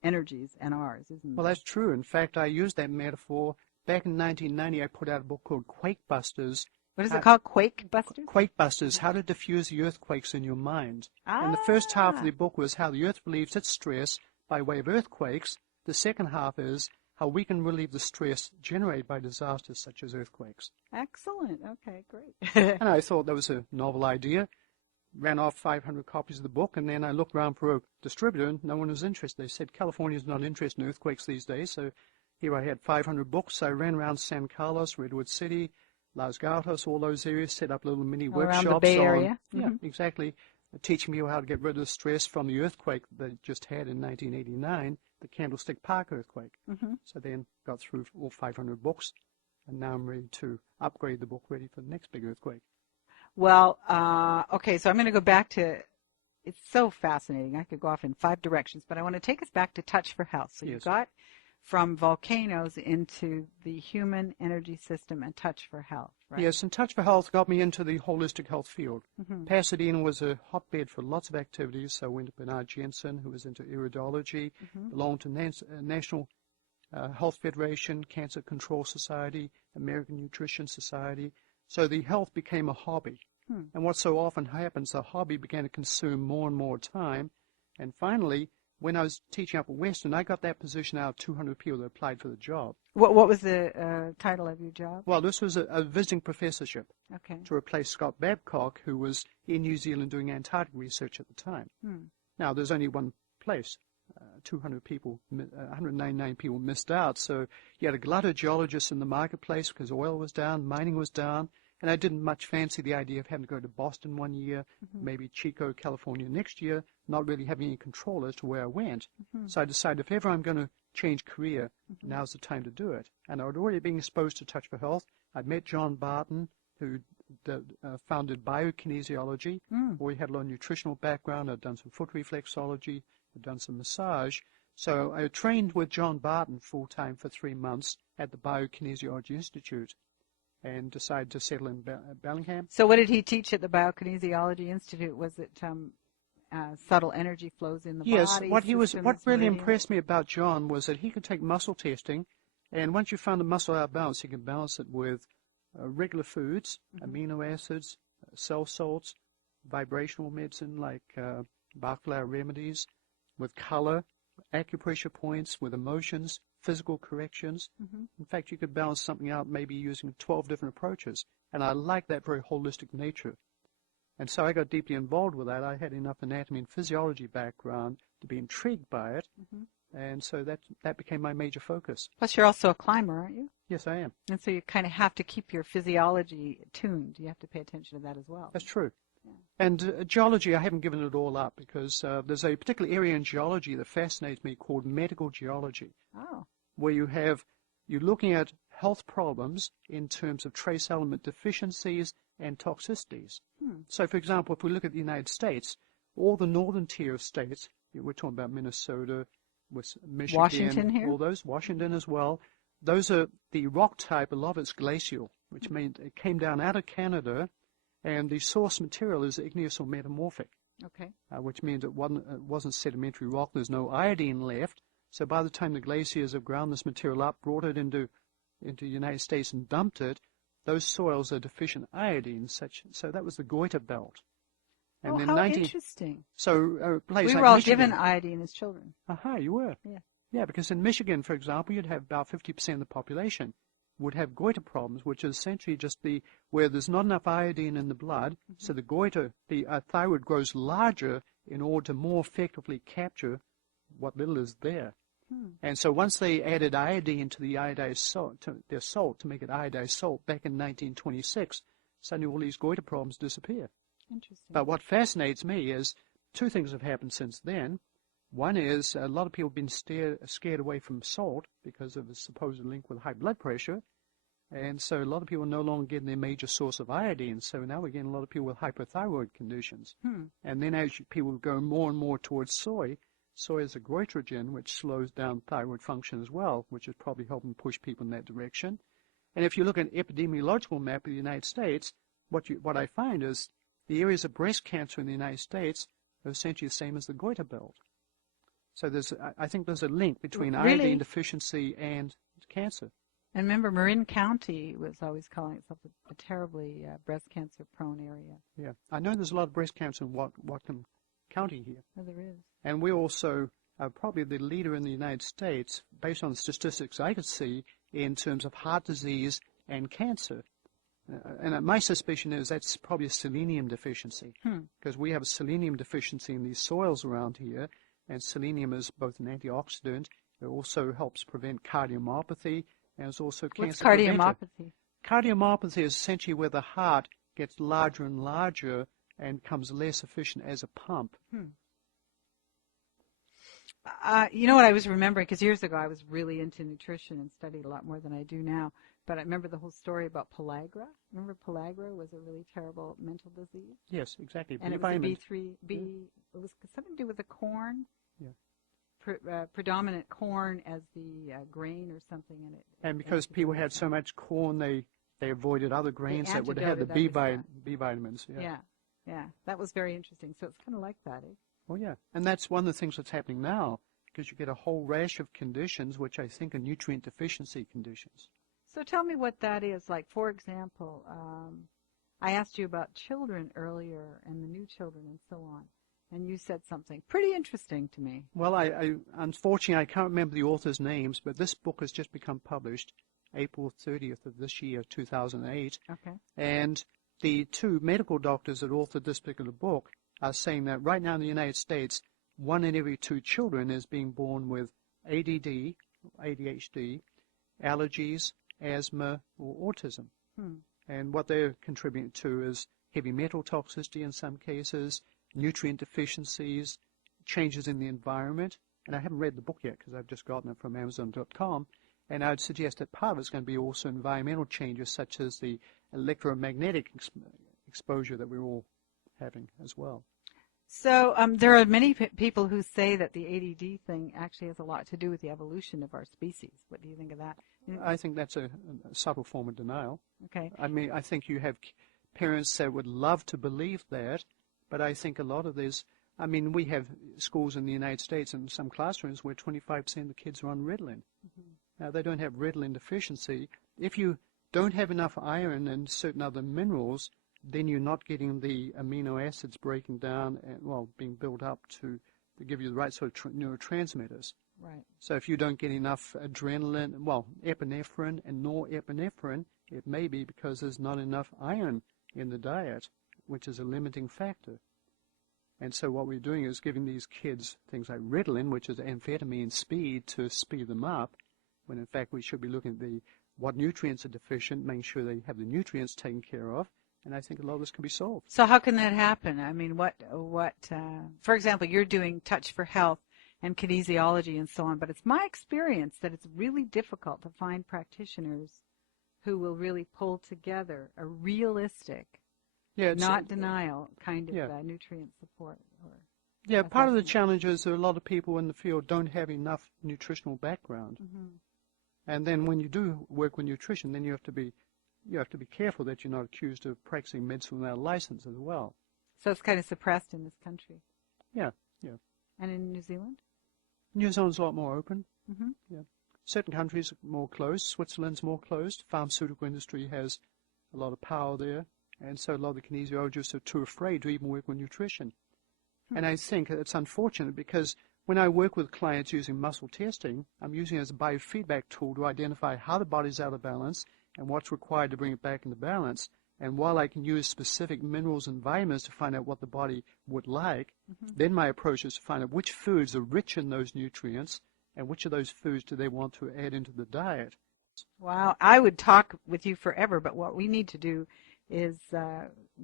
energies and ours, isn't there? Well, that's true. In fact, I used that metaphor. Back in 1990, I put out a book called Quake Busters. What is it called? Quake Busters? Quake Busters, How to Diffuse the Earthquakes in Your Mind. And the first half of the book was how the Earth relieves its stress by way of earthquakes. The second half is how we can relieve the stress generated by disasters such as earthquakes. Excellent. Okay, great. And I thought that was a novel idea. Ran off 500 copies of the book, and then I looked around for a distributor, and no one was interested. They said California's not interested in earthquakes these days, so here I had 500 books. I ran around San Carlos, Redwood City, Los Gatos, all those areas, set up little mini workshops. Around the Bay Area? Yeah, exactly. Teaching people how to get rid of the stress from the earthquake they just had in 1989, the Candlestick Park earthquake. So then got through all 500 books, and now I'm ready to upgrade the book, ready for the next big earthquake. Well, okay, so I'm going to go back to, it's so fascinating. I could go off in 5 directions, but I want to take us back to Touch for Health. So you got from volcanoes into the human energy system and Touch for Health, right? Yes, and Touch for Health got me into the holistic health field. Pasadena was a hotbed for lots of activities, so I went to Bernard Jensen, who was into iridology, belonged to National Health Federation, Cancer Control Society, American Nutrition Society. So the health became a hobby. And what so often happens, the hobby began to consume more and more time. And finally, when I was teaching up at Western, I got that position out of 200 people that applied for the job. What was the title of your job? Well, this was a visiting professorship to replace Scott Babcock, who was in New Zealand doing Antarctic research at the time. Now, there's only one place. 200 people, 199 people missed out. So you had a glut of geologists in the marketplace because oil was down, mining was down, and I didn't much fancy the idea of having to go to Boston one year, maybe Chico, California next year, not really having any control as to where I went. So I decided if ever I'm going to change career, now's the time to do it. And I'd already been exposed to Touch for Health. I'd met John Barton, who founded Biokinesiology, where he had a lot of nutritional background. I'd done some foot reflexology, I'd done some massage. So I trained with John Barton full-time for 3 months at the Biokinesiology Institute and decided to settle in Bellingham. So what did he teach at the Biokinesiology Institute? Was it subtle energy flows in the body? Yes, what really impressed me about John was that he could take muscle testing, and once you found the muscle out of balance, he could balance it with regular foods, amino acids, cell salts, vibrational medicine like Bach-flower remedies, with color, acupressure points, with emotions, physical corrections. In fact, you could balance something out maybe using 12 different approaches. And I like that very holistic nature. And so I got deeply involved with that. I had enough anatomy and physiology background to be intrigued by it. And so that became my major focus. Plus, you're also a climber, aren't you? Yes, I am. And so you kind of have to keep your physiology tuned. You have to pay attention to that as well. That's true. And geology, I haven't given it all up because there's a particular area in geology that fascinates me called medical geology, where you're looking at health problems in terms of trace element deficiencies and toxicities. So, for example, if we look at the United States, all the northern tier of states, we're talking about Minnesota, Michigan, Washington here? all those, Washington as well, those are the rock type, a lot of it's glacial, which means it came down out of Canada. And the source material is igneous or metamorphic, which means it wasn't sedimentary rock. There's no iodine left. So by the time the glaciers have ground this material up, brought it into the United States and dumped it, those soils are deficient iodine. So that was the goiter belt. And how interesting. So we were all given iodine as children. You were. Yeah. Yeah, because in Michigan, for example, you'd have about 50% of the population would have goiter problems, which is essentially just where there's not enough iodine in the blood, so the goiter, the thyroid grows larger in order to more effectively capture what little is there. And so once they added iodine to the iodized salt, to make it iodized salt back in 1926, suddenly all these goiter problems disappear. Interesting. But what fascinates me is two things have happened since then. One is a lot of people have been scared away from salt because of the supposed link with high blood pressure. And so a lot of people are no longer getting their major source of iodine. So now we're getting a lot of people with hypothyroid conditions. And then as people go more and more towards soy is a goitrogen, which slows down thyroid function as well, which is probably helping push people in that direction. And if you look at an epidemiological map of the United States, what I find is the areas of breast cancer in the United States are essentially the same as the goiter belt. So I think there's a link between iodine deficiency and cancer. And remember, Marin County was always calling itself a terribly breast cancer prone area. Yeah, I know there's a lot of breast cancer in Whatcom County here. Oh, there is. And we also are probably the leader in the United States, based on the statistics I could see, in terms of heart disease and cancer. And my suspicion is that's probably a selenium deficiency, because we have a selenium deficiency in these soils around here. And selenium is both an antioxidant. It also helps prevent cardiomyopathy, and it's also cancer preventer. What's cardiomyopathy? Cardiomyopathy is essentially where the heart gets larger and larger and becomes less efficient as a pump. You know what I was remembering, because years ago I was really into nutrition and studied a lot more than I do now. But I remember the whole story about pellagra. Remember pellagra was a really terrible mental disease? Yes, exactly. And it was it was something to do with the corn. Yeah. Predominant corn as the grain or something in it. And because people had so much corn, they avoided other grains that would have the B vitamins. Yeah. That was very interesting. So it's kind of like that, eh? Well, yeah. And that's one of the things that's happening now, because you get a whole rash of conditions which I think are nutrient deficiency conditions. So tell me what that is. Like, for example, I asked you about children earlier and the new children and so on, and you said something pretty interesting to me. Well, I unfortunately, I can't remember the authors' names, but this book has just become published April 30th of this year, 2008. Okay. And the two medical doctors that authored this particular book are saying that right now in the United States, 1 in every 2 children is being born with ADD, ADHD, allergies, asthma, or autism. And what they're contributing to is heavy metal toxicity in some cases, nutrient deficiencies, changes in the environment. And I haven't read the book yet because I've just gotten it from Amazon.com. And I would suggest that part of it's going to be also environmental changes, such as the electromagnetic exposure that we're all having as well. So there are many people who say that the ADD thing actually has a lot to do with the evolution of our species. What do you think of that? I think that's a subtle form of denial. Okay. I mean, I think you have parents that would love to believe that, but I think a lot of this, I mean, we have schools in the United States and some classrooms where 25% of the kids are on Ritalin. Now, they don't have Ritalin deficiency. If you don't have enough iron and certain other minerals, then you're not getting the amino acids breaking down and, well, being built up to give you the right sort of neurotransmitters. Right. So if you don't get enough adrenaline, well, epinephrine and norepinephrine, it may be because there's not enough iron in the diet, which is a limiting factor. And so what we're doing is giving these kids things like Ritalin, which is amphetamine speed, to speed them up, when in fact we should be looking at what nutrients are deficient, making sure they have the nutrients taken care of, and I think a lot of this can be solved. So how can that happen? I mean, for example, you're doing Touch for Health and kinesiology and so on, but it's my experience that it's really difficult to find practitioners who will really pull together a realistic, not denial kind of nutrient support. Yeah, part of the challenge is that a lot of people in the field don't have enough nutritional background. And then when you do work with nutrition, then you have to be careful that you're not accused of practicing medicine without a license as well. So it's kind of suppressed in this country. Yeah. And in New Zealand? New Zealand's a lot more open. Yeah. Certain countries are more closed. Switzerland's more closed. Pharmaceutical industry has a lot of power there. And so a lot of the kinesiologists are too afraid to even work with nutrition. And I think it's unfortunate because when I work with clients using muscle testing, I'm using it as a biofeedback tool to identify how the body's out of balance and what's required to bring it back into balance. And while I can use specific minerals and vitamins to find out what the body would like, then my approach is to find out which foods are rich in those nutrients and which of those foods do they want to add into the diet. Wow, I would talk with you forever, but what we need to do is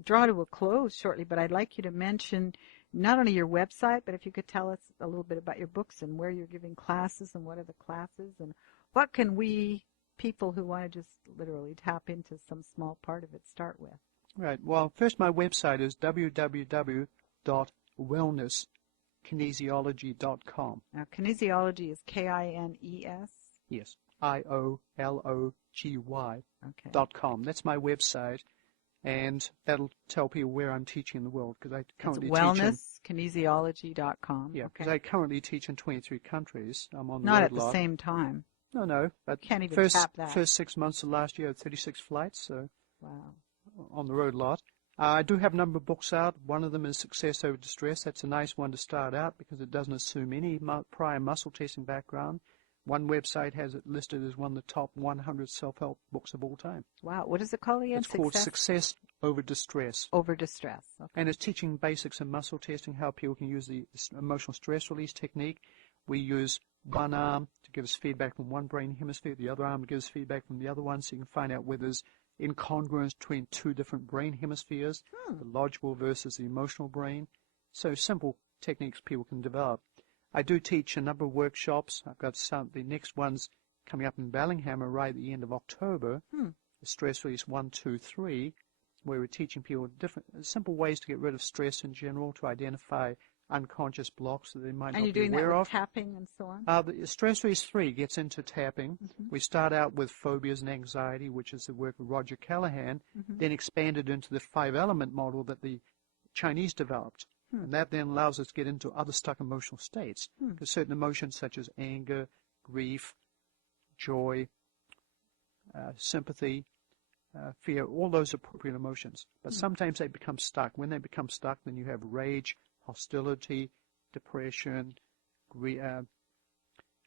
draw to a close shortly. But I'd like you to mention not only your website, but if you could tell us a little bit about your books and where you're giving classes and what are the classes and what can we people who want to just literally tap into some small part of it start with? Right. Well, first my website is www.wellnesskinesiology.com. Now, kinesiology is K-I-N-E-S? Yes, IOLOGY.com. That's my website, and that'll tell people where I'm teaching in the world, because I currently teach wellnesskinesiology.com. Yeah, because I currently teach in 23 countries. I'm on the Not road at the same time. No, but can't even tap that. First 6 months of last year, I had 36 flights, so wow, on the road a lot. I do have a number of books out. One of them is Success Over Distress. That's a nice one to start out because it doesn't assume any prior muscle testing background. One website has it listed as one of the top 100 self-help books of all time. Wow, what is it called again? It's called Success Over Distress. Over Distress. Okay. And it's teaching basics in muscle testing, how people can use the emotional stress release technique. We use one arm to give us feedback from one brain hemisphere, the other arm gives feedback from the other one, so you can find out where there's incongruence between two different brain hemispheres, the logical versus the emotional brain. So simple techniques people can develop. I do teach a number of workshops. I've got the next one's coming up in Bellingham right at the end of October, Stress Release 1, 2, 3, where we're teaching people different simple ways to get rid of stress in general, to identify unconscious blocks that they might not be aware of. And you're doing that with tapping and so on? The Stress Release 3 gets into tapping. We start out with phobias and anxiety, which is the work of Roger Callahan, then expanded into the 5-element model that the Chinese developed. And that then allows us to get into other stuck emotional states. Because certain emotions such as anger, grief, joy, sympathy, fear, all those are appropriate emotions. But sometimes they become stuck. When they become stuck, then you have rage, hostility, depression,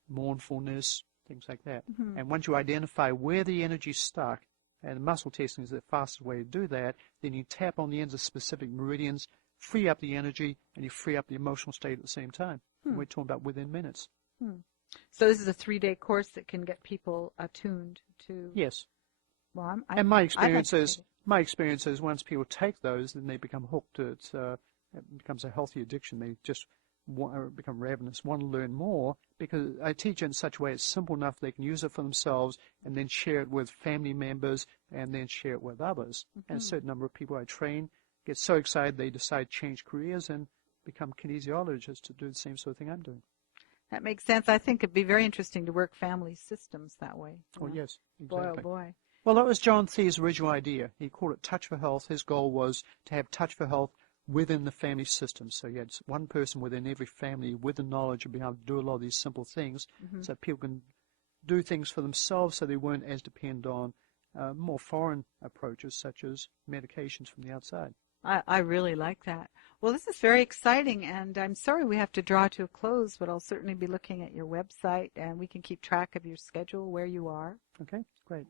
mournfulness, things like that. And once you identify where the energy's stuck, and muscle testing is the fastest way to do that, then you tap on the ends of specific meridians, free up the energy, and you free up the emotional state at the same time. We're talking about within minutes. So this is a 3-day course that can get people attuned to... Yes. Well, and my experience is once people take those, then they become hooked. It becomes a healthy addiction. They just become ravenous, want to learn more, because I teach it in such a way it's simple enough they can use it for themselves and then share it with family members and then share it with others. And a certain number of people I train get so excited they decide to change careers and become kinesiologists to do the same sort of thing I'm doing. That makes sense. I think it'd be very interesting to work family systems that way. Oh, yes, exactly. Boy, oh boy. Well, that was John Thie's original idea. He called it Touch for Health. His goal was to have Touch for Health within the family system. So you had one person within every family with the knowledge of being able to do a lot of these simple things so people can do things for themselves so they weren't as dependent on more foreign approaches such as medications from the outside. I really like that. Well, this is very exciting, and I'm sorry we have to draw to a close, but I'll certainly be looking at your website, and we can keep track of your schedule, where you are. Okay, great.